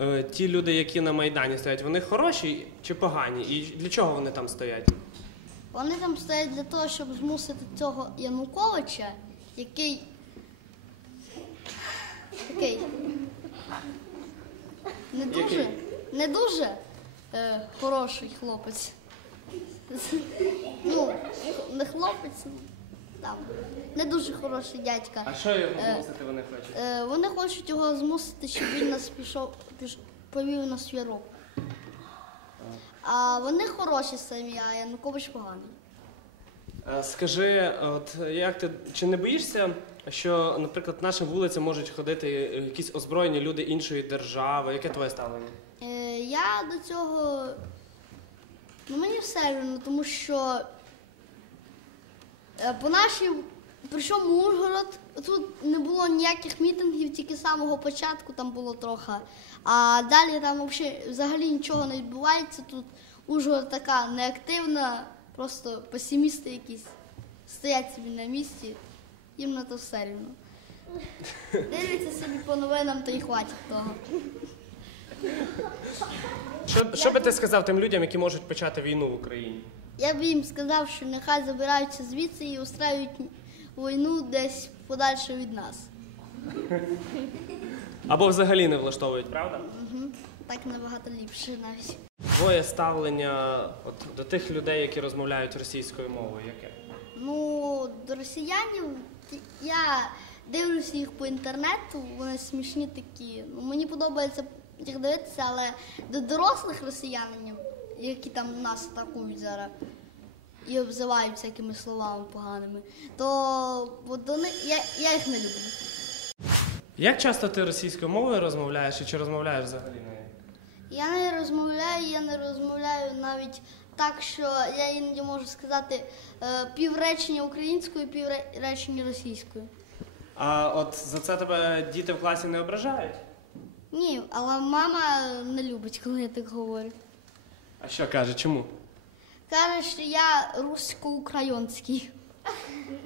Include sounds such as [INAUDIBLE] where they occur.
е, ті люди, які на Майдані стоять, вони хороші чи погані? І для чого вони там стоять? Вони там стоять для того, щоб змусити цього Януковича, який. який не дуже, Який? не дуже е, хороший хлопець. Ну, не хлопець, там, не дуже хороший дядька. А що його Е, змусити вони хочуть? Е, вони хочуть його змусити, щоб він нас пішов, піш, повів на свій рух. А вони хороші самі, а Янукович поганий. Е, Скажи, от як ти чи не боїшся, що, наприклад, нашим вулицям можуть ходити е, якісь озброєні люди іншої держави? Яке твоє ставлення? Е, я до цього. Ну, мені все рівно, тому що е, по нашій. Причому Ужгород, тут не було ніяких мітингів, тільки з самого початку там було трохи. А далі там взагалі, взагалі нічого не відбувається. Тут Ужгород така неактивна, просто песимісти якісь стоять собі на місці, їм на то все рівно. Дивляться собі по новинам та й хватить того. Що, що би ти сказав тим людям, які можуть почати війну в Україні? Я б їм сказав, що нехай забираються звідси і устраюють війну десь подальше від нас. Або взагалі не влаштовують, правда? Угу. Так набагато ліпше навіть. Твоє ставлення от, до тих людей, які розмовляють російською мовою, яке? Ну, до росіянів я дивлюся їх по інтернету, вони смішні такі. Ну, мені подобається їх дивитися, але до дорослих росіянинів, які там нас атакують зараз і обзивають всякими словами поганими, то них, я, я їх не люблю. Як часто ти російською мовою розмовляєш і чи розмовляєш взагалі нею? Я не розмовляю, я не розмовляю навіть так, що я іноді можу сказати е, півречення українською, півречення російською. А от за це тебе діти в класі не ображають? Ні, але мама не любить, коли я так говорю. А що каже, чому? Каже, що я русько-український. [LAUGHS]